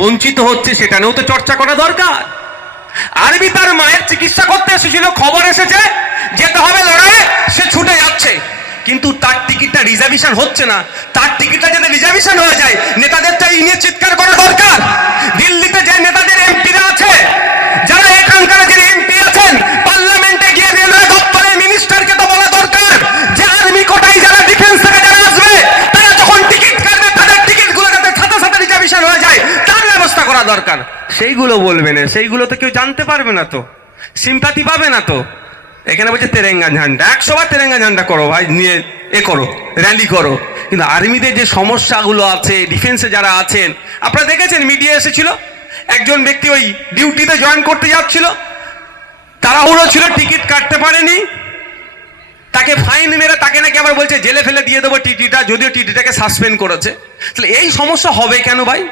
বঞ্চিত হচ্ছে সেটা নিয়েও তো চর্চা করা দরকার। আরবি তার মায়ের চিকিৎসা করতে এসেছিল, খবর এসেছে যেতে হবে লড়াইয়ে, সে ছুটে যাচ্ছে, কিন্তু তার টিকিটটা রিজার্ভেশন হচ্ছে না। তার টিকিটটা যাতে রিজার্ভেশন হয়ে যায়, নেতাদেরটা এই নিয়ে চিৎকার করা দরকার। দিল্লিতে যে নেতাদের এমপিরা আছে, যারা এখানকার যে এমপি আছেন, পার্লামেন্টে গিয়ে রেলওয়ে দপ্তরের মিনিস্টারকে তো বলা দরকার যে আর্মি কোটায় যারা ডিফেন্স থেকে যারা আসবে, তারা যখন টিকিট কাটবে তাদের টিকিটগুলো যাতে সাথে সাথে রিজার্ভেশন হয়ে যায় তার ব্যবস্থা করা দরকার। সেইগুলো বলবে না, সেইগুলো তো কেউ জানতে পারবে না, তো সিম্পাথি পাবে না। তো এখানে বলছে তেরেঙ্গা ঝান্ডা, 100 বার তেরেঙ্গা ঝান্ডা করো ভাই, নিয়ে করো, র্যালি করো, কিন্তু আর্মিদের যে সমস্যাগুলো আছে, ডিফেন্সে যারা আছেন, আপনারা দেখেছেন মিডিয়া এসেছিল, একজন ব্যক্তি ওই ডিউটিতে জয়েন করতে যাচ্ছিল, তাড়াহুড়ো ছিল, টিকিট কাটতে পারেনি, তাকে ফাইন মেরে তাকে নাকি আবার বলছে জেলে ফেলে দিয়ে দেবো টিটিটা, যদিও টিটিটাকে সাসপেন্ড করেছে। তাহলে এই সমস্যা হবে কেন ভাই?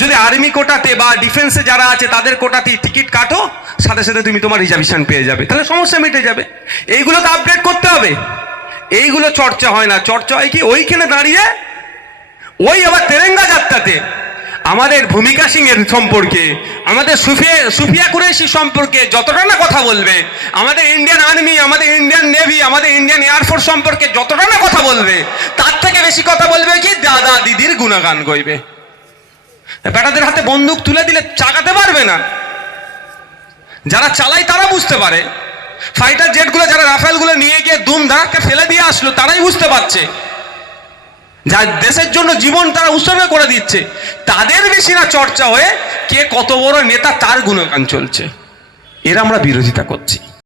যদি আর্মি কোটাতে বা ডিফেন্সে যারা আছে তাদের কোটাতে টিকিট কাটো, সাথে সাথে তুমি তোমার রিজার্ভেশন পেয়ে যাবে, তাহলে সমস্যা মিটে যাবে। এইগুলো তো আপডেট করতে হবে। এইগুলো চর্চা হয় না, চর্চা হয় কি ওইখানে দাঁড়িয়ে ওই আবার তেরেঙ্গা যাত্রাতে আমাদের ভূমিকা সিং এর সম্পর্কে, আমাদের সুফিয়া কুরেশি সম্পর্কে যতটা না কথা বলবে, আমাদের ইন্ডিয়ান আর্মি, আমাদের ইন্ডিয়ান নেভি, আমাদের ইন্ডিয়ান এয়ারফোর্স সম্পর্কে যতটা না কথা বলবে, তার থেকে বেশি কথা বলবে কি দাদা দিদির গুণগান গাইবে। বেটাদের হাতে বন্দুক তুলে দিলে চালাতে পারবে না, যারা চালায় তারা বুঝতে পারে। ফাইটার জেটগুলো যারা রাফেলগুলো নিয়ে গিয়ে দুম ধাক্কা ফেলে দিয়ে আসলো, তারাই বুঝতে পারছে, যা দেশের জন্য জীবন তারা উৎসর্গ করে দিচ্ছে। তাদের বেশি না চর্চা হয়ে কে কত বড় নেতা তার গুণগান চলছে, এরা আমরা বিরোধিতা করছি।